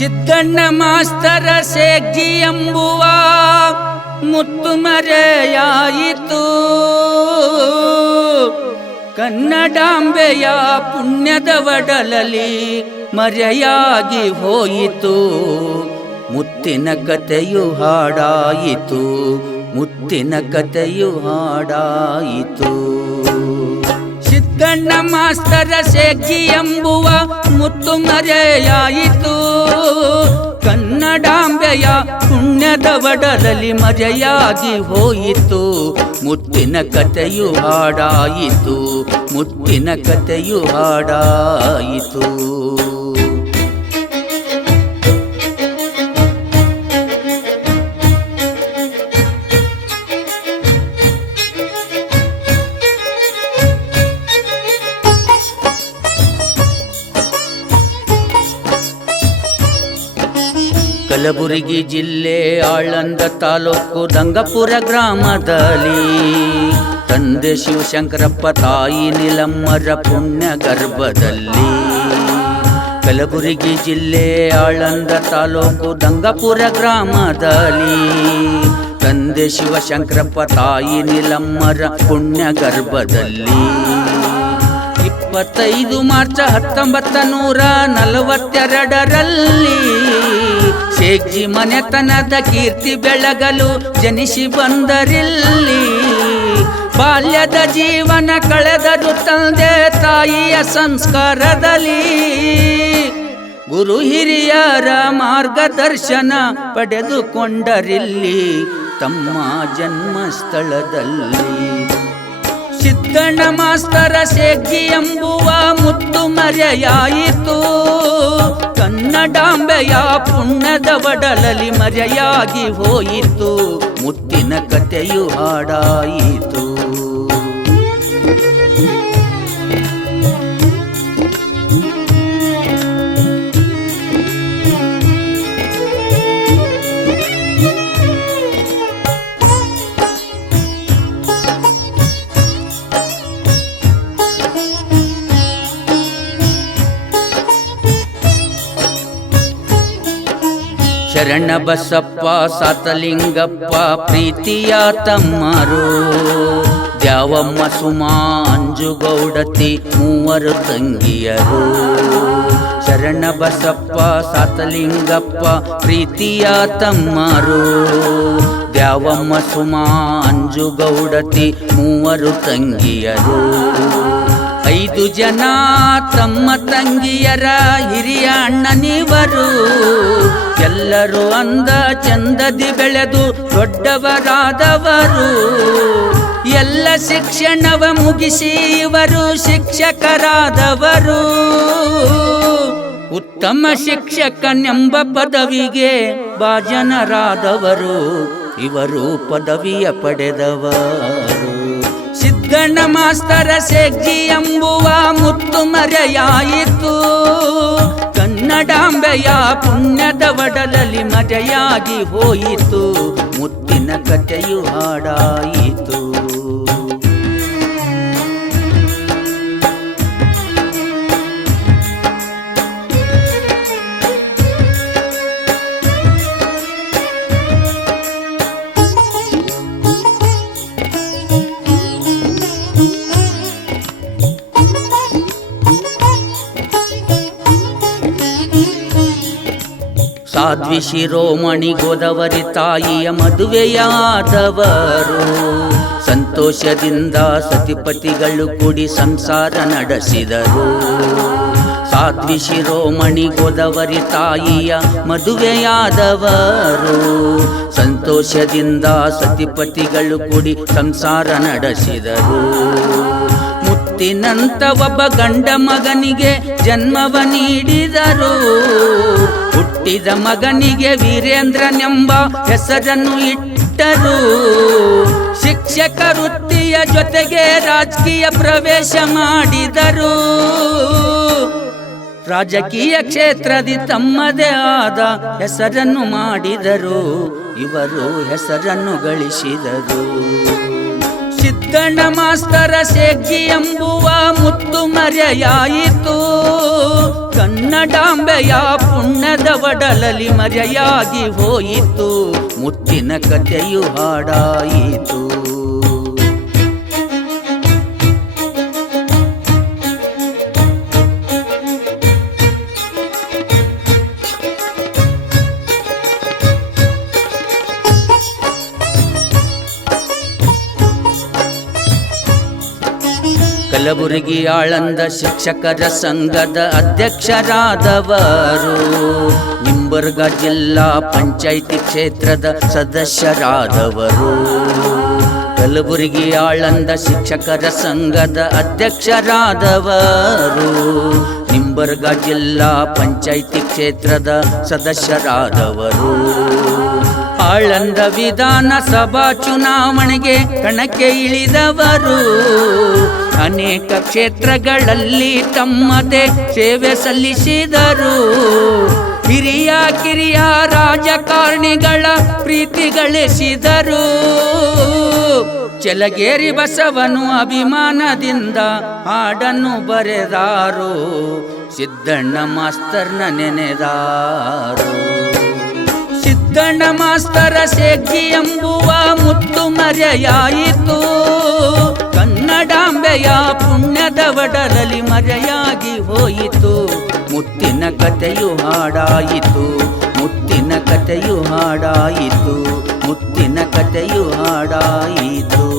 ಸಿದ್ದಣ್ಣ ಮಾಸ್ತರ ಸೇಗ್ಜಿ ಎಂಬುವ ಮುತ್ತು ಮರೆಯಾಯಿತು. ಕನ್ನಡಾಂಬೆಯ ಪುಣ್ಯದ ಒಡಲಲ್ಲಿ ಮರೆಯಾಗಿ ಹೋಯಿತು. ಮುತ್ತಿನ ಕಥೆಯು ಹಾಡಾಯಿತು. ಮುತ್ತಿನ ಕಥೆಯು ಹಾಡಾಯಿತು. ಸಿದ್ದಣ್ಣ ಮಾಸ್ತರ ಸೇಗ್ಜಿ ಎಂಬುವ ಮುತ್ತು ಮರೆಯಾಯಿತು. ಕನ್ನಡಾಂಬೆಯ ಪುಣ್ಯದ ಒಡಲಲ್ಲಿ ಮರೆಯಾಗಿ ಹೋಯಿತು. ಮುತ್ತಿನ ಕಥೆಯು ಹಾಡಾಯಿತು. ಮುತ್ತಿನ ಕಥೆಯು ಹಾಡಾಯಿತು. ಕಲಬುರಗಿ ಜಿಲ್ಲೆ ಆಳಂದ ತಾಲೂಕು ದಂಗಪುರ ಗ್ರಾಮದಲ್ಲಿ. ತಂದೆ ಶಿವಶಂಕರಪ್ಪ, ತಾಯಿ ನಿಲಮ್ಮರ ಪುಣ್ಯ ಗರ್ಭದಲ್ಲಿ. ಕಲಬುರಗಿ ಜಿಲ್ಲೆ ಆಳಂದ ತಾಲೂಕು ದಂಗಪುರ ಗ್ರಾಮದಲ್ಲಿ. ತಂದೆ ಶಿವಶಂಕರಪ್ಪ, ತಾಯಿ ನಿಲಮ್ಮರ ಪುಣ್ಯ ಗರ್ಭದಲ್ಲಿ. ಇಪ್ಪತ್ತೈದು ಮಾರ್ಚ್ ಹತ್ತೊಂಬತ್ತ ನೂರ ನಲವತ್ತೆರಡರಲ್ಲಿ ಶೇಖ್ಜಿ ಮನೆತನದ ಕೀರ್ತಿ ಬೆಳಗಲು ಜನಿಸಿ ಬಂದರಿಲ್ಲಿ. ಬಾಲ್ಯದ ಜೀವನ ಕಳೆದರು ತಂದೆ ತಾಯಿಯ ಸಂಸ್ಕಾರದಲ್ಲಿ. ಗುರು ಹಿರಿಯರ ಮಾರ್ಗದರ್ಶನ ಪಡೆದುಕೊಂಡರಿಲ್ಲಿ ತಮ್ಮ ಜನ್ಮಸ್ಥಳದಲ್ಲಿ. ಸಿದ್ದಣ್ಣ ಮಾಸ್ತರ ಶೇಖಿ ಎಂಬುವ ಮುತ್ತು ಮರೆಯಾಯಿತು. ಕನ್ನಡಾಂಬೆಯ ಪುಣ್ಯದ ಒಡಲಲ್ಲಿ ಮರೆಯಾಗಿ ಹೋಯಿತು. ಮುತ್ತಿನ ಕಥೆಯು ಹಾಡಾಯಿತು. ಶರಣ ಬಸಪ್ಪ, ಸಾತಲಿಂಗಪ್ಪ, ಪ್ರೀತಿಯ ತಮ್ಮರು. ದ್ಯಾವಮ್ಮ ಸುಮಾ, ಅಂಜುಗೌಡತಿ ಮೂವರು ತಂಗಿಯರು. ಶರಣ ಬಸಪ್ಪ, ಸಾತಲಿಂಗಪ್ಪ, ಪ್ರೀತಿಯ ತಮ್ಮರು. ದ್ಯಾವಮ್ಮ ಸುಮಾ, ಅಂಜುಗೌಡತಿ ಮೂವರು ತಂಗಿಯರು. ಐದು ಜನ ತಮ್ಮ ತಂಗಿಯರ ಹಿರಿಯ ಅಣ್ಣನಿವರು ಎಲ್ಲರೂ ಅಂದ ಚಂದದಿ ಬೆಳೆದು ದೊಡ್ಡವರಾದವರು. ಎಲ್ಲ ಶಿಕ್ಷಣವ ಮುಗಿಸಿ ಇವರು ಶಿಕ್ಷಕರಾದವರು. ಉತ್ತಮ ಶಿಕ್ಷಕನೆಂಬ ಪದವಿಗೆ ಭಾಜನರಾದವರು. ಇವರು ಪದವಿಯ ಪಡೆದವರು. ಸಿದ್ದಣ್ಣ ಮಾಸ್ತರ ಸೆಜ್ಜಿ ಎಂಬುವ ಮುತ್ತು ಮರೆಯಾಯಿತು. ಕನ್ನಡಾಂಬೆಯ ಪುಣ್ಯದ ಒಡಲಲ್ಲಿ ಮರೆಯಾಗಿ ಹೋಯಿತು. ಮುತ್ತಿನ ಕಥೆಯು ಹಾಡಾಯಿತು. ಸಾಧ್ವಿ ಶಿರೋಮಣಿ ಗೋದಾವರಿ ತಾಯಿಯ ಮದುವೆಯಾದವರು ಸಂತೋಷದಿಂದ ಸತಿಪತಿಗಳು ಕೂಡಿ ಸಂಸಾರ ನಡೆಸಿದರು. ಸಾಧ್ವಿ ಶಿರೋಮಣಿ ಗೋದಾವರಿ ತಾಯಿಯ ಮದುವೆಯಾದವರು. ಸಂತೋಷದಿಂದ ಸತಿಪತಿಗಳು ಕೂಡಿ ಸಂಸಾರ ನಡೆಸಿದರು. ಮುತ್ತಿನಂತ ಒಬ್ಬ ಗಂಡ ಮಗನಿಗೆ ಜನ್ಮವ ನೀಡಿದರು. ಹುಟ್ಟಿದ ಮಗನಿಗೆ ವೀರೇಂದ್ರನೆಂಬ ಹೆಸರನ್ನು ಇಟ್ಟರು. ಶಿಕ್ಷಕ ವೃತ್ತಿಯ ಜೊತೆಗೆ ರಾಜಕೀಯ ಪ್ರವೇಶ ಮಾಡಿದರು. ರಾಜಕೀಯ ಕ್ಷೇತ್ರದಿ ತಮ್ಮದೇ ಆದ ಹೆಸರನ್ನು ಮಾಡಿದರು. ಇವರು ಹೆಸರನ್ನು ಗಳಿಸಿದರು. ಸಿದ್ದಣ್ಣ ಮಾಸ್ತರ ಸೆಗ್ಗಿ ಎಂಬುವ ಮುತ್ತು ಮರೆಯಾಯಿತು. ಕನ್ನ ಕನ್ನಡಾಂಬೆಯ ಪುಣ್ಯದ ಒಡಲಲಿ ಮರೆಯಾಗಿ ಹೋಯಿತು. ಮುತ್ತಿನ ಕಥೆಯು ಹಾಡಾಯಿತು. ಕಲಬುರಗಿ ಆಳಂದ ಶಿಕ್ಷಕರ ಸಂಘದ ಅಧ್ಯಕ್ಷರಾದವರು. ನಿಂಬರ್ಗ ಜಿಲ್ಲಾ ಪಂಚಾಯಿತಿ ಕ್ಷೇತ್ರದ ಸದಸ್ಯರಾದವರು. ಕಲಬುರಗಿ ಆಳಂದ ಶಿಕ್ಷಕರ ಸಂಘದ ಅಧ್ಯಕ್ಷರಾದವರು. ನಿಂಬರ್ಗ ಜಿಲ್ಲಾ ಪಂಚಾಯಿತಿ ಕ್ಷೇತ್ರದ ಸದಸ್ಯರಾದವರು. ಆಳಂದ ವಿಧಾನಸಭಾ ಚುನಾವಣೆಗೆ ಕಣಕ್ಕೆ ಇಳಿದವರು. ಅನೇಕ ಕ್ಷೇತ್ರಗಳಲ್ಲಿ ತಮ್ಮದೇ ಸೇವೆ ಸಲ್ಲಿಸಿದರು. ಹಿರಿಯ ಕಿರಿಯ ರಾಜಕಾರಣಿಗಳ ಪ್ರೀತಿ ಗಳಿಸಿದರು. ಚೆಲಗೇರಿ ಬಸವನು ಅಭಿಮಾನದಿಂದ ಹಾಡನ್ನು ಬರೆದಾರು. ಸಿದ್ದಣ್ಣ ಮಾಸ್ತರ್ನ ನೆನೆದಾರು. ಸಿದ್ದಣ್ಣ ಮಾಸ್ತರ ಶೇಖಿ ಎಂಬುವ ಮುತ್ತು ಮರೆಯಾಯಿತು. ಕನ್ನಡಾಂಬೆಯ ಪುಣ್ಯದ ಒಡಲಲಿ ಮರೆಯಾಗಿ ಹೋಯಿತು. ಮುತ್ತಿನ ಕಥೆಯು ಹಾಡಾಯಿತು. ಮುತ್ತಿನ ಕಥೆಯು ಹಾಡಾಯಿತು. ಮುತ್ತಿನ ಕಥೆಯು ಹಾಡಾಯಿತು.